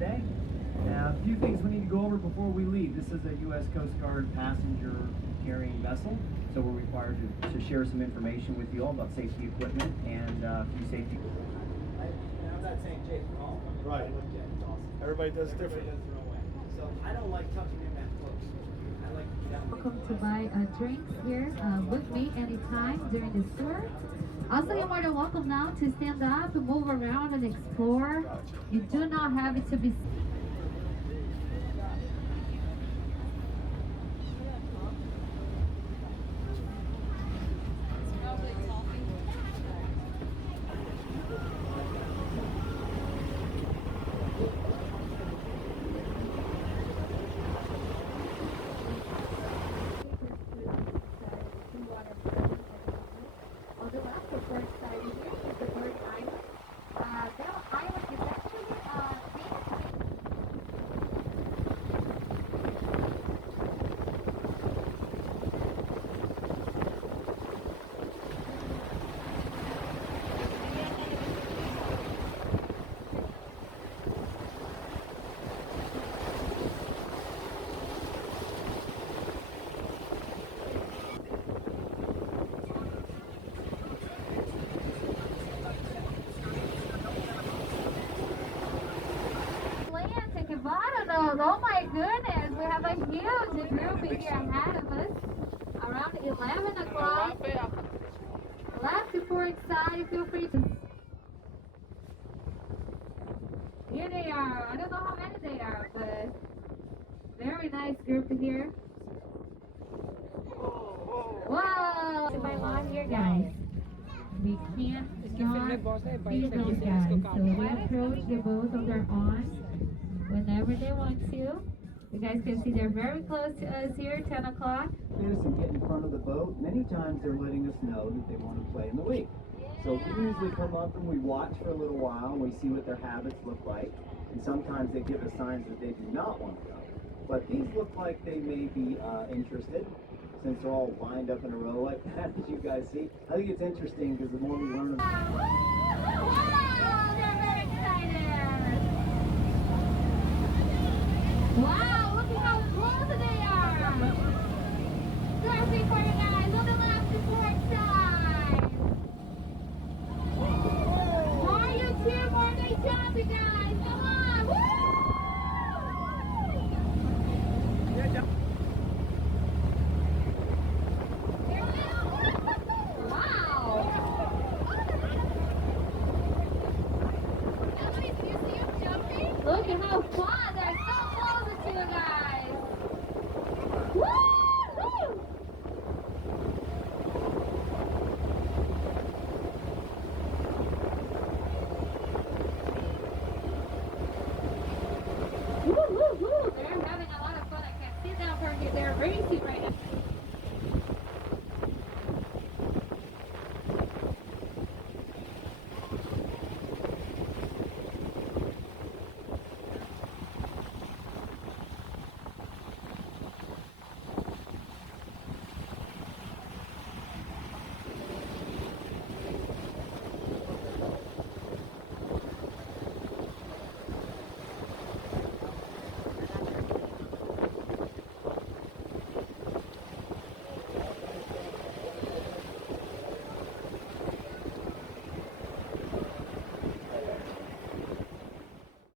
today. A few things we need to go over before we leave. This is a U.S. Coast Guard passenger carrying vessel, so we're required to share some information with you all about safety equipment and a few safety. I'm not saying Jay's wrong. Right. It's awesome. Everybody does different. Everybody does their own way. So I don't like touching him that close. I like to get Welcome to buy drinks here with me anytime during this tour. Also, you're more than welcome now to stand up, move around, and explore. You do not have it to be. Oh my goodness, we have a huge group here ahead of us. Around 11 o'clock. Left before inside, feel free to. Here they are. I don't know how many they are, but very nice group here. Whoa! By law here, guys. We can't not see those guys, so we approach the boat on their own whenever they want to. You guys can see they're very close to us here, 10 o'clock. And get in front of the boat. Many times they're letting us know that they want to play in the wake. So we usually come up and we watch for a little while and we see what their habits look like. And sometimes they give us signs that they do not want to go. But these look like they may be interested, since they're all lined up in a row like that, as you guys see. I think it's interesting because the more we learn about Wow, they're very excited. Wow, look at how close they are. Surfing for you guys on the